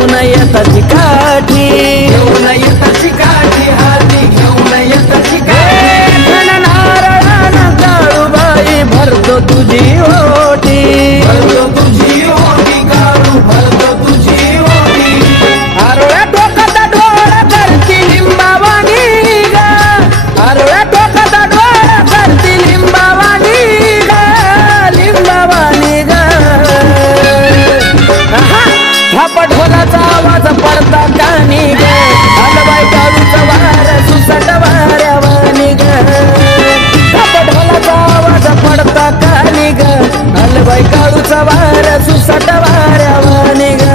घेऊन येताची काठी, घेऊन येताची काठी, हाती घेऊन येताची काठी. नारळानं काळूबाई भरतो तुझी ओटी, भरतो तुझी ओटी काळू, भरतो तुझी ओटी. आरोळ्या टोकाचा डोळ करती लिंबावानी ग, आरोळ्या टोकाचा डोळ करती लिंबावानी ग, लिंबावानी ग. थापा ढोलाचा आवाज पडता कानी ग, हलवाई काळूचा वार सुसट वाऱ्यावानी ग. थापा ढोलाचा आवाज पडता कानी ग, हलवाई काळूचा वार सुसट वाऱ्यावानी ग.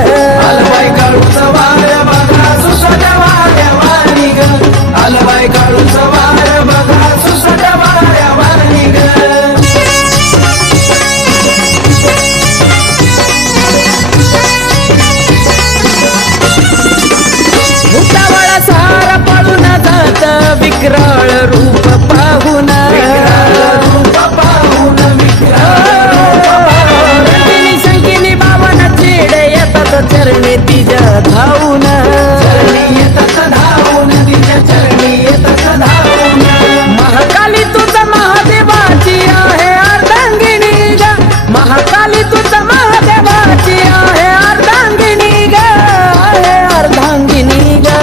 हलवाई काळूचा वार बघा सुसट वाऱ्यावानी ग, हलवाई काळूचा वार बघा सुसट वाऱ्यावानी ग. भुतावळा सारा पळून जात विक्राळ रूप पाहून, रूप पाहून विक्राळ रूप पाहून. रंगिनी शंकिनी बावन चिडे येतात चरणी तिच्या धावून, चरणी येतात धावून, तिच्या चरणी येतात धावून. महाकाली तुझ महादेवाची आहे अर्धांगिनी ग, महाकाली तुझ महादेवाची आहे अर्धांगिनी ग, आहे अर्धांगिनी ग.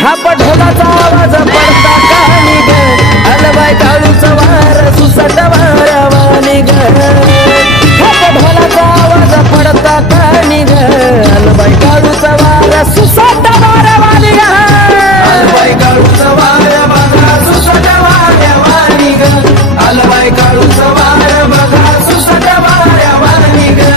थाप ढोलाचा आवाज पडता कानी ग, हलवाई काळूचा वार सुसट वाऱ्यावानी ग. थाप ढोलाचा आवाज पडता कानी ग, हलवाई काळूचा वार सुसट वाऱ्यावानी ग. हलवाई काळूचा वार बघा सुसट वाऱ्यावानी ग, हलवाई काळूचा वार बघा सुसट वाऱ्यावानी ग.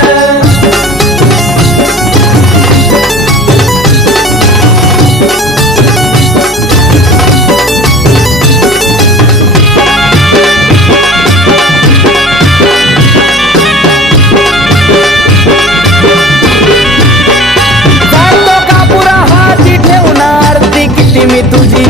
जातो कापुरा हाती ठेवणार ती किती मी तुझी